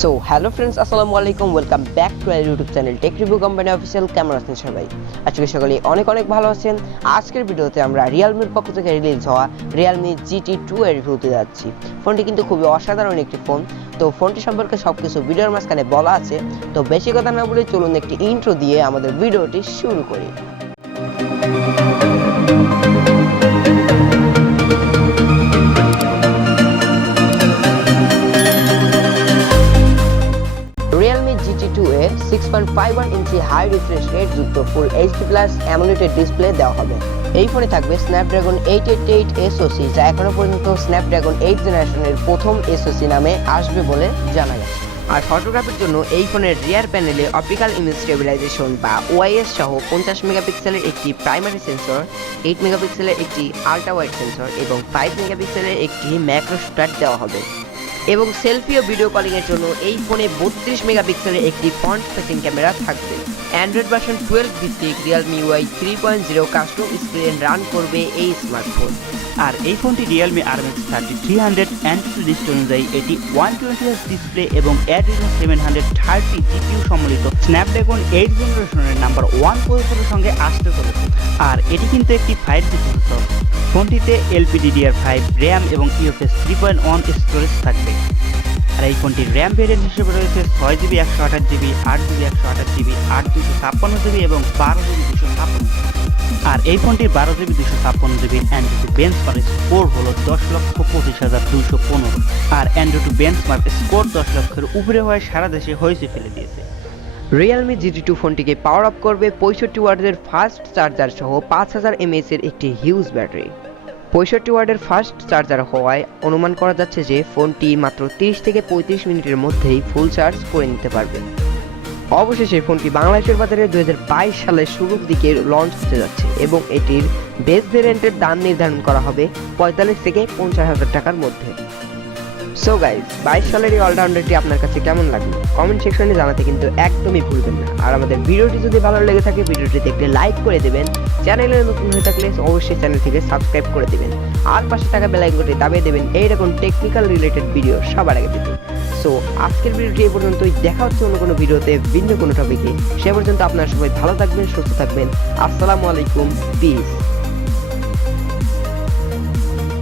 So hello friends, আসসালামু আলাইকুম। Welcome back to our YouTube channel take review company official. কেমন আছেন সবাই? আজকে সকালে অনেক ভালো আছেন। আজকের ভিডিওতে আমরা রিয়েলমির পক্ষ থেকে রিলিজ হওয়া রিয়েলমি GT2 এর রিভিউতে যাচ্ছি। ফোনটি কিন্তু খুবই অসাধারণ একটি ফোন। তো ফোনটি সম্পর্কে সবকিছু ভিডিওর মাঝখানে বলা আছে। তো বেশি কথা না বলে চলুন একটি ইন্ট্রো দিয়ে আমাদের ভিডিওটি শুরু করি। Realme GT2 এ 6.51 ইঞ্চি হাই রিফ্রেশ রেট যুক্ত full HD plus AMOLED display দেওয়া হবে। এই ফোনে থাকবে স্ন্যাপড্রাগন 888 SoC, যা এখনো পর্যন্ত স্ন্যাপড্রাগন 8 জেনারেশনের প্রথম SoC নামে আসবে বলে জানা গেছে। আর ফটোগ্রাফির জন্য এই ফোনের রিয়ার প্যানেলে অপটিক্যাল ইমেজ স্টেবিলাইজেশন বা OIS সহ 50 মেগাপিক্সেলের একটি প্রাইমারি সেন্সর, 8 মেগাপিক্সেলের একটি আল্ট্রা ওয়াইড সেন্সর এবং 5 মেগাপিক্সেলের একটি ম্যাক্রো স্টার দেওয়া হবে। এবং সেলফি ও ভিডিও কলিং এর জন্য এই ফোনে 32 মেগাপিক্সেলের একটি ফ্রন্ট ফেসিং ক্যামেরা থাকবে। অ্যান্ড্রয়েড ভার্সন 12 ভিত্তিক Realme UI 3.0 custom screen run করবে এই স্মার্টফোন। আর এই ফোনটি Realme RMX 3300 অ্যান্ড্রয়েড অনুযায়ী এটি 120Hz ডিসপ্লে এবং Adreno 730 GPU সম্বলিত স্ন্যাপড্রাগন 8 জেনারেশনের নাম্বার 1 প্রসেসরের সঙ্গে আসতে চলেছে। আর এটি কিন্তু একটি 5G প্রসেসর। ফোনটিতে LPDDR5 RAM এবং UFS 3.1 স্টোরেজ থাকবে। আর এই ফোনটির র্যাম ভেরিয়েন্ট হিসেবে রয়েছে 6GB 128GB, 8GB 128GB, 8GB 256GB এবং 12GB 256GB। আর এই ফোনটির 12GB 256GB Android benchmark score হলো 10,25,215। আর অ্যান্ড্রয়েড বেঞ্চমার্ক স্কোর 10 লক্ষের উপরে হয়ে সারা দেশে হয়েছে ফেলে দিয়েছে। Realme GT2 ফোনটিকে পাওয়ার আপ করবে 65 ওয়াটের ফাস্ট চার্জার সহ 5000 mAh এর একটি হিউজ ব্যাটারি। 65 ওয়াটের ফাস্ট চার্জার হওয়ায় অনুমান করা যাচ্ছে যে ফোনটি মাত্র 30 থেকে 35 মিনিটের মধ্যেই ফুল চার্জ করে নিতে পারবে। অবশেষে ফোনটি বাংলাদেশের বাজারে 2022 সালের শুরুর দিকে লঞ্চ হতে যাচ্ছে এবং এটির বেস ভেরিয়েন্টের দাম নির্ধারণ করা হবে 45 থেকে 50,000 টাকার মধ্যে। সো গাইজ, 22 সালের এই অলরাউন্ডারটি আপনার কাছে কেমন লাগলো কমেন্ট সেকশনে জানাতে কিন্তু একদমই ভুলবেন না। আর আমাদের ভিডিওটি যদি ভালো লেগে থাকে ভিডিওটিতে একটি লাইক করে দেবেন। চ্যানেলে নতুন হয়ে থাকলে অবশ্যই চ্যানেলটিকে সাবস্ক্রাইব করে দেবেন আর পাশে থাকা বেল আইকনটি দাবিয়ে দেবেন এইরকম টেকনিক্যাল রিলেটেড ভিডিও সবার আগে পেতে। সো আজকের ভিডিওটি এই পর্যন্তই। দেখা হচ্ছে অন্য কোনো ভিডিওতে ভিন্ন কোনো টপিকে। সে পর্যন্ত আপনারা সবাই ভালো থাকবেন, সুস্থ থাকবেন। আসসালামু আলাইকুম, পিস।